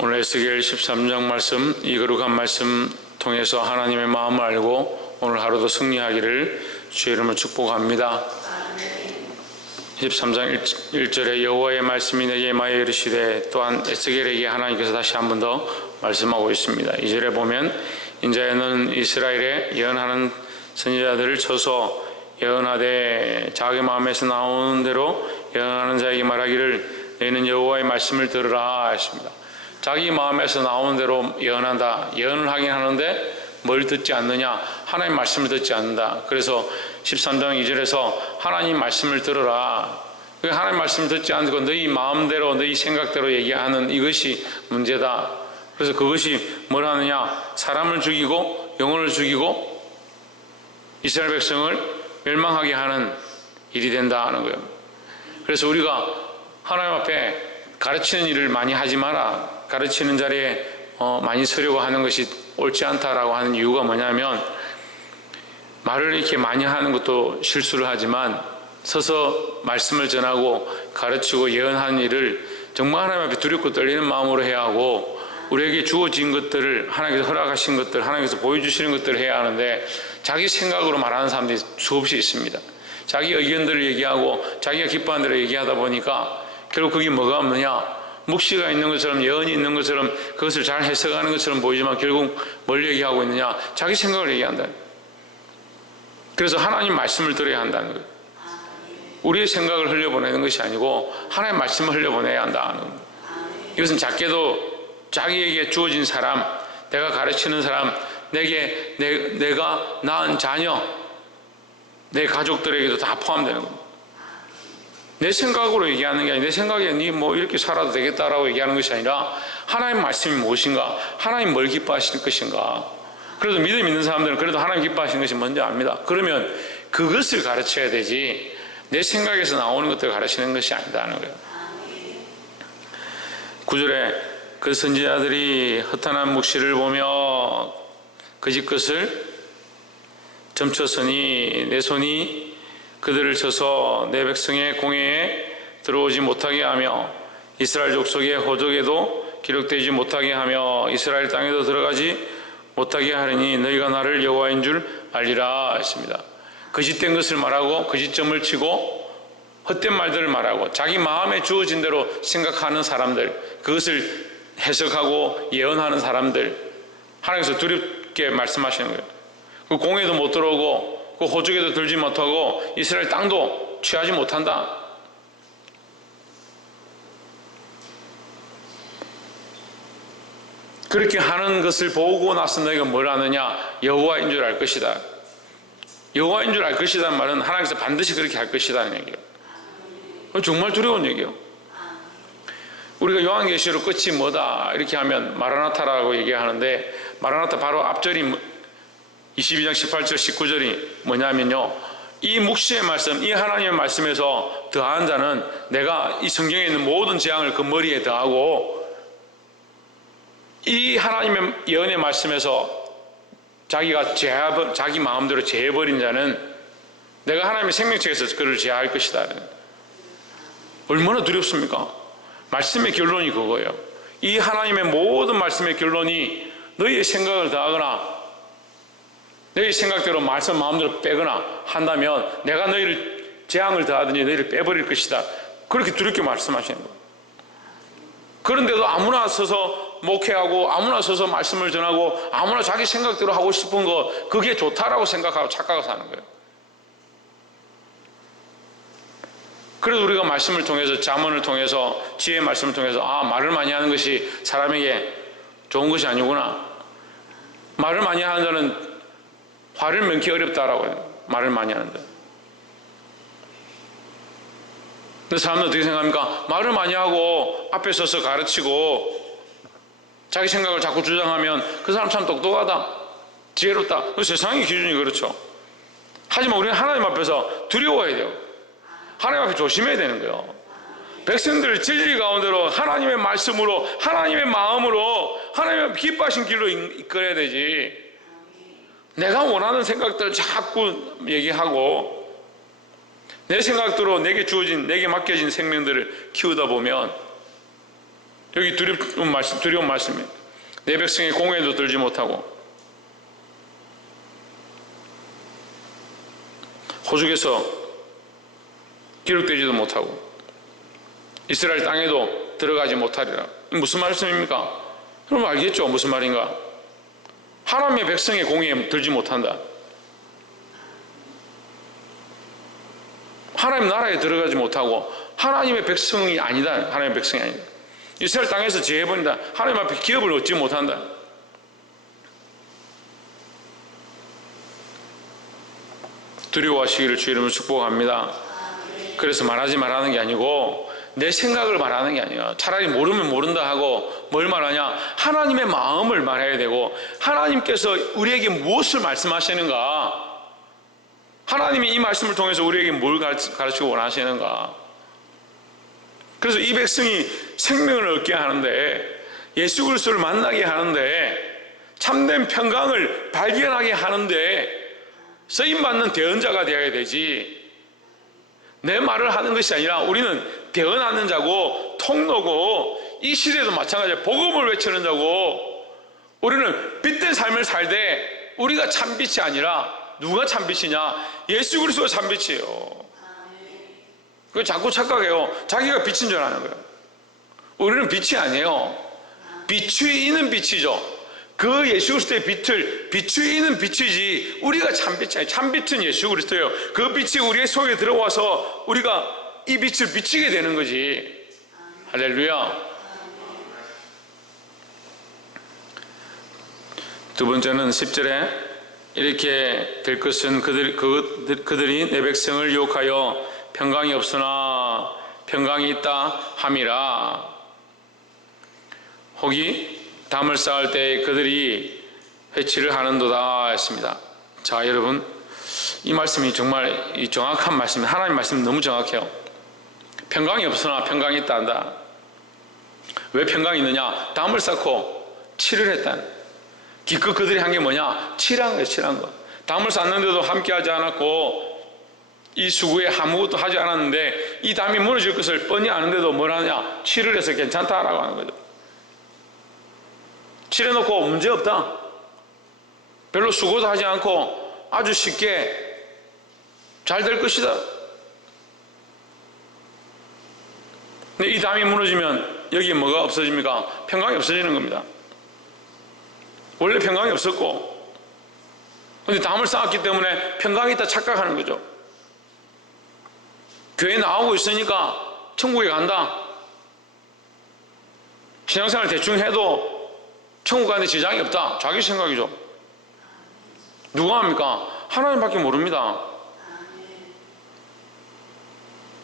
오늘 에스겔 13장 말씀, 이 거룩한 말씀 통해서 하나님의 마음을 알고 오늘 하루도 승리하기를 주의 이름으로 축복합니다. 13장 1절에 여호와의 말씀이 내게 임하여 이르시되, 또한 에스겔에게 하나님께서 다시 한 번 더 말씀하고 있습니다. 2절에 보면, 인자야 너는 이스라엘에 예언하는 선지자들을 쳐서 예언하되 자기 마음에서 나오는 대로 예언하는 자에게 말하기를 너희는 여호와의 말씀을 들으라 했습니다. 자기 마음에서 나오는 대로 예언한다. 예언을 하긴 하는데 뭘 듣지 않느냐? 하나님 말씀을 듣지 않는다. 그래서 13장 2절에서 하나님 말씀을 들으라. 하나님 말씀을 듣지 않고 너희 마음대로 너희 생각대로 얘기하는 이것이 문제다. 그래서 그것이 뭘 하느냐? 사람을 죽이고 영혼을 죽이고 이스라엘 백성을 멸망하게 하는 일이 된다 하는 거예요. 그래서 우리가 하나님 앞에 가르치는 일을 많이 하지 마라, 가르치는 자리에 많이 서려고 하는 것이 옳지 않다라고 하는 이유가 뭐냐면, 말을 이렇게 많이 하는 것도 실수를 하지만 서서 말씀을 전하고 가르치고 예언하는 일을 정말 하나님 앞에 두렵고 떨리는 마음으로 해야 하고, 우리에게 주어진 것들을, 하나님께서 허락하신 것들, 하나님께서 보여주시는 것들을 해야 하는데 자기 생각으로 말하는 사람들이 수없이 있습니다. 자기 의견들을 얘기하고 자기가 기뻐하는 대로 얘기하다 보니까 결국 그게 뭐가 없느냐? 묵시가 있는 것처럼, 예언이 있는 것처럼, 그것을 잘 해석하는 것처럼 보이지만 결국 뭘 얘기하고 있느냐? 자기 생각을 얘기한다. 그래서 하나님 말씀을 들어야 한다는 거예요. 우리의 생각을 흘려보내는 것이 아니고 하나님 말씀을 흘려보내야 한다는 거예요. 이것은 작게도 자기에게 주어진 사람, 내가 가르치는 사람, 내가 낳은 자녀, 내 가족들에게도 다 포함되는 겁니다. 내 생각으로 얘기하는 게 아니라, 내 생각에 니 뭐 이렇게 살아도 되겠다라고 얘기하는 것이 아니라 하나님 말씀이 무엇인가, 하나님 뭘 기뻐하실 것인가. 그래도 믿음 있는 사람들은 그래도 하나님 기뻐하시는 것이 뭔지 압니다. 그러면 그것을 가르쳐야 되지 내 생각에서 나오는 것들을 가르치는 것이 아니다는 거예요. 9절에 그 선지자들이 허탄한 묵시를 보며 거짓 것을 점쳤으니 내 손이 그들을 쳐서 내 백성의 공회에 들어오지 못하게 하며 이스라엘 족속의 호적에도 기록되지 못하게 하며 이스라엘 땅에도 들어가지 못하게 하리니 너희가 나를 여호와인 줄 알리라 했습니다. 거짓된 것을 말하고 거짓점을 치고 헛된 말들을 말하고 자기 마음에 주어진 대로 생각하는 사람들, 그것을 해석하고 예언하는 사람들, 하나님께서 두렵게 말씀하시는 거예요. 그 공회도 못 들어오고 그 호적에도 들지 못하고 이스라엘 땅도 취하지 못한다. 그렇게 하는 것을 보고 나서 너희가 뭘 하느냐? 여호와인 줄 알 것이다. 여호와인 줄 알 것이라는 말은 하나님께서 반드시 그렇게 할 것이라는 얘기예요. 정말 두려운 얘기예요. 우리가 요한계시록 끝이 뭐다 이렇게 하면 마라나타라고 얘기하는데, 마라나타 바로 앞절이 22장 18절 19절이 뭐냐면요, 이 묵시의 말씀, 이 하나님의 말씀에서 더한 자는 내가 이 성경에 있는 모든 재앙을 그 머리에 더하고, 이 하나님의 예언의 말씀에서 자기가 자기 마음대로 제해버린 자는 내가 하나님의 생명책에서 그를 제할 것이다. 얼마나 두렵습니까? 말씀의 결론이 그거예요. 이 하나님의 모든 말씀의 결론이 너희의 생각을 더하거나 너희 생각대로 말씀 마음대로 빼거나 한다면 내가 너희를 재앙을 더하더니 너희를 빼버릴 것이다. 그렇게 두렵게 말씀하시는 거예요. 그런데도 아무나 서서 목회하고 아무나 서서 말씀을 전하고 아무나 자기 생각대로 하고 싶은 거, 그게 좋다라고 생각하고 착각해서 하는 거예요. 그래서 우리가 말씀을 통해서, 잠언을 통해서, 지혜의 말씀을 통해서 말을 많이 하는 것이 사람에게 좋은 것이 아니구나. 말을 많이 하는 자는 화를 면키 어렵다라고 해요. 말을 많이 하는데. 근데 사람들 어떻게 생각합니까? 말을 많이 하고 앞에 서서 가르치고 자기 생각을 자꾸 주장하면 그 사람 참 똑똑하다, 지혜롭다. 세상의 기준이 그렇죠. 하지만 우리는 하나님 앞에서 두려워야 돼요. 하나님 앞에 조심해야 되는 거예요. 백성들을 진리 가운데로 하나님의 말씀으로, 하나님의 마음으로, 하나님의 기뻐하신 길로 이끌어야 되지, 내가 원하는 생각들을 자꾸 얘기하고 내 생각대로 내게 주어진, 내게 맡겨진 생명들을 키우다 보면 여기 두려운 말씀이에요. 내 백성의 공회도 들지 못하고 호죽에서 기록되지도 못하고 이스라엘 땅에도 들어가지 못하리라. 무슨 말씀입니까? 그럼 알겠죠? 무슨 말인가? 하나님의 백성의 공회에 들지 못한다. 하나님 나라에 들어가지 못하고 하나님의 백성이 아니다. 하나님의 백성이 아니다. 이스라엘 땅에서 제해버린다. 하나님 앞에 기업을 얻지 못한다. 두려워하시기를 주 이름으로 축복합니다. 그래서 말하지 말라는 게 아니고 내 생각을 말하는 게 아니야. 차라리 모르면 모른다 하고 뭘 말하냐? 하나님의 마음을 말해야 되고 하나님께서 우리에게 무엇을 말씀하시는가? 하나님이 이 말씀을 통해서 우리에게 뭘 가르치고 원하시는가? 그래서 이 백성이 생명을 얻게 하는데 예수 그리스도를 만나게 하는데 참된 평강을 발견하게 하는데 쓰임받는 대언자가 되어야 되지 내 말을 하는 것이 아니라 우리는 대언하는 자고 통로고 이 시대도 마찬가지야. 복음을 외치는 자고 우리는 빛된 삶을 살되 우리가 참빛이 아니라 누가 참빛이냐? 예수 그리스도가 참빛이에요. 그 자꾸 착각해요. 자기가 빛인 줄 아는 거예요. 우리는 빛이 아니에요. 비추이는 빛이죠. 그 예수 그리스도의 빛을 비추이는 빛이지 우리가 참빛이 아니에요. 참빛은 예수 그리스도예요. 그 빛이 우리의 속에 들어와서 우리가 이 빛을 비치게 되는 거지. 할렐루야. 두 번째는 10절에 이렇게 될 것은 그들이 내 백성을 유혹하여 평강이 없으나 평강이 있다 함이라. 혹이 담을 쌓을 때 그들이 회치를 하는도다 했습니다. 자, 여러분, 이 말씀이 정말 이 정확한 말씀이에요. 하나님 말씀이 너무 정확해요. 평강이 없으나 평강이 있다 한다. 왜 평강이 있느냐? 담을 쌓고 칠을 했다. 기껏 그들이 한 게 뭐냐? 칠한 거예요. 칠한 거. 담을 쌓는데도 함께 하지 않았고 이 수구에 아무것도 하지 않았는데 이 담이 무너질 것을 뻔히 아는데도 뭘 하냐? 칠을 해서 괜찮다라고 하는 거죠. 칠해놓고 문제없다. 별로 수고도 하지 않고 아주 쉽게 잘 될 것이다. 근데 이 담이 무너지면 여기에 뭐가 없어집니까? 평강이 없어지는 겁니다. 원래 평강이 없었고 근데 담을 쌓았기 때문에 평강이 있다 착각하는 거죠. 교회 나오고 있으니까 천국에 간다. 신앙생활 대충 해도 천국 가는데 지장이 없다. 자기 생각이죠. 누가 합니까? 하나님밖에 모릅니다.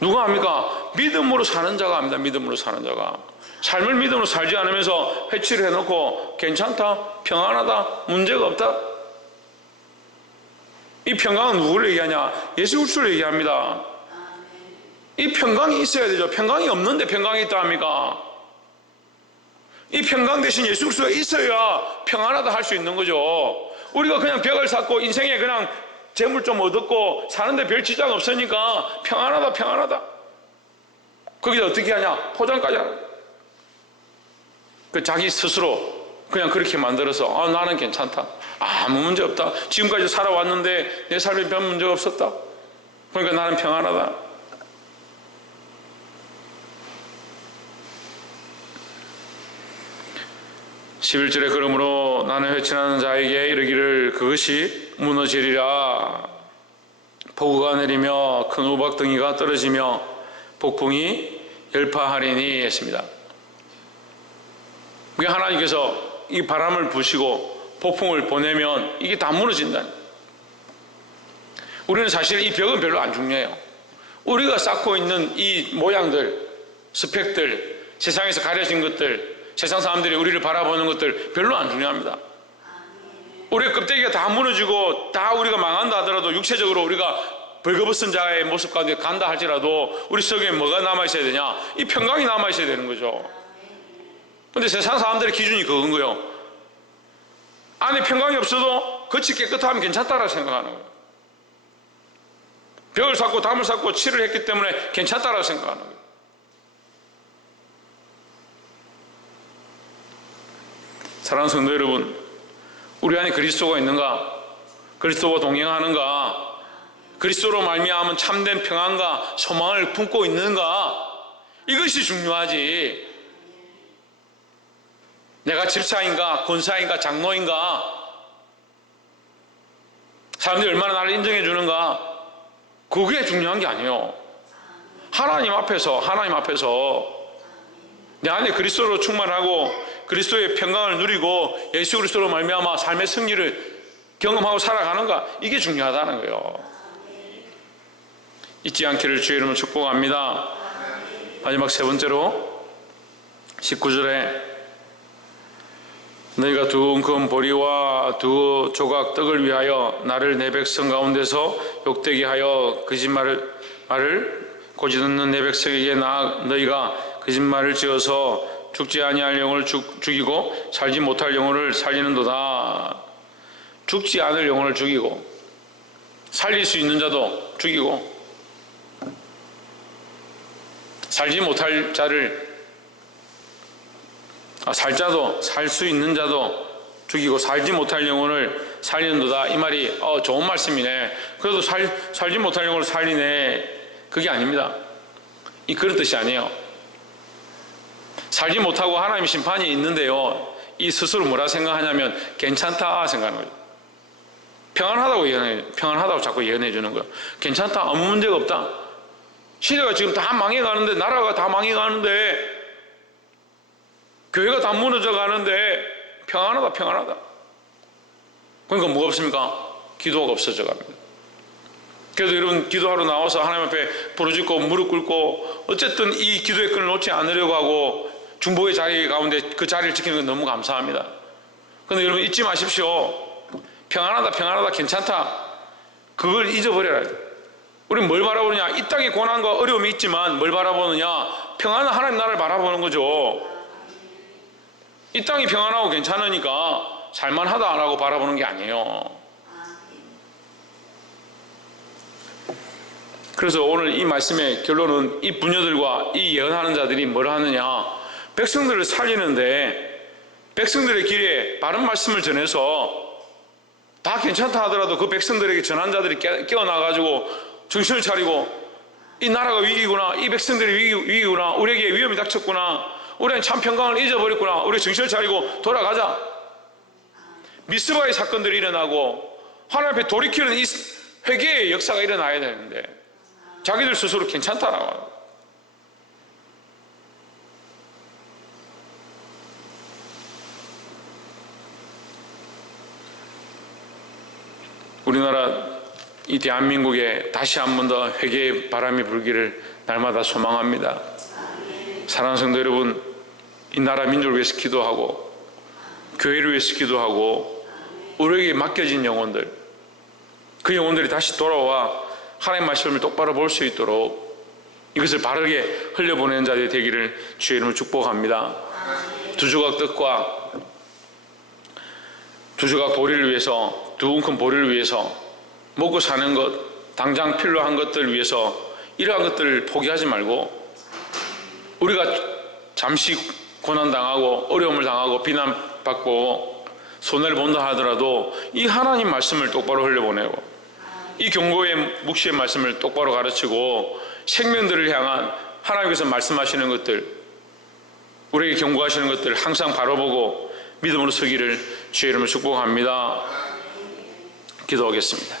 누가 합니까? 믿음으로 사는 자가 합니다. 믿음으로 사는 자가. 삶을 믿음으로 살지 않으면서 회치를 해놓고 괜찮다, 평안하다, 문제가 없다. 이 평강은 누구를 얘기하냐? 예수 그리스도를 얘기합니다. 이 평강이 있어야 되죠. 평강이 없는데 평강이 있다 합니까? 이 평강 대신 예수 그리스도가 있어야 평안하다 할 수 있는 거죠. 우리가 그냥 벽을 쌓고 인생에 그냥 재물 좀 얻었고 사는데 별 지장 없으니까 평안하다 평안하다. 거기다 어떻게 하냐? 포장까지 하라. 그 자기 스스로 그냥 그렇게 만들어서 나는 괜찮다. 아무 문제 없다. 지금까지 살아왔는데 내 삶에 별 문제가 없었다. 그러니까 나는 평안하다. (11절에) 그러므로 나는 회친하는 자에게 이르기를 그것이 무너지리라. 폭우가 내리며 큰 우박덩이가 떨어지며 폭풍이 열파하리니 했습니다. 그게 하나님께서 이 바람을 부시고 폭풍을 보내면 이게 다 무너진다. 우리는 사실 이 벽은 별로 안 중요해요. 우리가 쌓고 있는 이 모양들, 스펙들, 세상에서 가려진 것들, 세상 사람들이 우리를 바라보는 것들 별로 안 중요합니다. 우리의 껍데기가 다 무너지고 다 우리가 망한다 하더라도 육체적으로 우리가 벌거벗은 자의 모습 가운데 간다 할지라도 우리 속에 뭐가 남아있어야 되냐? 이 평강이 남아있어야 되는 거죠. 근데 세상 사람들의 기준이 그건 거예요. 안에 평강이 없어도 겉이 깨끗하면 괜찮다라고 생각하는 거예요. 벽을 쌓고 담을 쌓고 칠을 했기 때문에 괜찮다라고 생각하는 거예요. 사랑하는 성도 여러분, 우리 안에 그리스도가 있는가? 그리스도와 동행하는가? 그리스도로 말미암은 참된 평안과 소망을 품고 있는가? 이것이 중요하지. 내가 집사인가, 권사인가, 장로인가, 사람들이 얼마나 나를 인정해 주는가, 그게 중요한 게 아니에요. 하나님 앞에서 내 안에 그리스도로 충만하고 그리스도의 평강을 누리고 예수 그리스도로 말미암아 삶의 승리를 경험하고 살아가는가, 이게 중요하다는 거예요. 잊지 않기를 주의 이름으로 축복합니다. 마지막 세 번째로 19절에 너희가 두 웅큼 보리와 두 조각 떡을 위하여 나를 내 백성 가운데서 욕되게 하여 거짓말을 고집듣는 내 백성에게 너희가 거짓말을 지어서 죽지 아니할 영혼을 죽이고 살지 못할 영혼을 살리는도다. 죽지 않을 영혼을 죽이고 살릴 수 있는 자도 죽이고 살지 못할 자를 살 수 있는 자도 죽이고 살지 못할 영혼을 살리는도다. 이 말이 좋은 말씀이네. 그래도 살지 못할 영혼을 살리네. 그게 아닙니다. 그런 뜻이 아니에요. 살지 못하고 하나님의 심판이 있는데요, 이 스스로 뭐라 생각하냐면 괜찮다 생각하는 거죠. 평안하다고 자꾸 예언해 주는 거예요. 괜찮다, 아무 문제가 없다. 시대가 지금 다 망해가는데, 나라가 다 망해가는데, 교회가 다 무너져 가는데 평안하다. 그러니까 뭐가 없습니까? 기도가 없어져 갑니다. 그래도 여러분, 기도하러 나와서 하나님 앞에 부르짖고 무릎 꿇고 어쨌든 이 기도의 끈을 놓지 않으려고 하고 중보의 자리 가운데 그 자리를 지키는 건 너무 감사합니다. 그런데 여러분, 잊지 마십시오. 평안하다, 괜찮다, 그걸 잊어버려라. 우리는 뭘 바라보느냐? 이 땅의 고난과 어려움이 있지만 뭘 바라보느냐? 평안한 하나님 나라를 바라보는 거죠. 이 땅이 평안하고 괜찮으니까 살만하다라고 바라보는 게 아니에요. 그래서 오늘 이 말씀의 결론은 이 부녀들과 이 예언하는 자들이 뭘 하느냐? 백성들을 살리는데 백성들의 길에 바른 말씀을 전해서 다 괜찮다 하더라도 그 백성들에게 전한 자들이 깨어나가지고 정신을 차리고 이 나라가 위기구나, 이 백성들이 위기구나, 우리에게 위험이 닥쳤구나, 우리는 참 평강을 잊어버렸구나, 우리 정신을 차리고 돌아가자. 미스바의 사건들이 일어나고 하나님 앞에 돌이키는 이 회개의 역사가 일어나야 되는데 자기들 스스로 괜찮다라고 하고, 우리나라 이 대한민국에 다시 한 번 더 회개의 바람이 불기를 날마다 소망합니다. 사랑하는 성도 여러분, 이 나라 민족을 위해서 기도하고 교회를 위해서 기도하고 우리에게 맡겨진 영혼들, 그 영혼들이 다시 돌아와 하나님의 말씀을 똑바로 볼 수 있도록 이것을 바르게 흘려보내는 자들이 되기를 주의 이름으로 축복합니다. 두 조각 떡과 두 조각 보리를 위해서, 두 웅큼 보리를 위해서, 먹고 사는 것, 당장 필요한 것들 위해서 이러한 것들을 포기하지 말고, 우리가 잠시 고난당하고 어려움을 당하고 비난받고 손해를 본다 하더라도 이 하나님 말씀을 똑바로 흘려보내고 이 경고의 묵시의 말씀을 똑바로 가르치고 생명들을 향한 하나님께서 말씀하시는 것들, 우리에게 경고하시는 것들 항상 바라보고 믿음으로 서기를 주의 이름으로 축복합니다. 기도하겠습니다.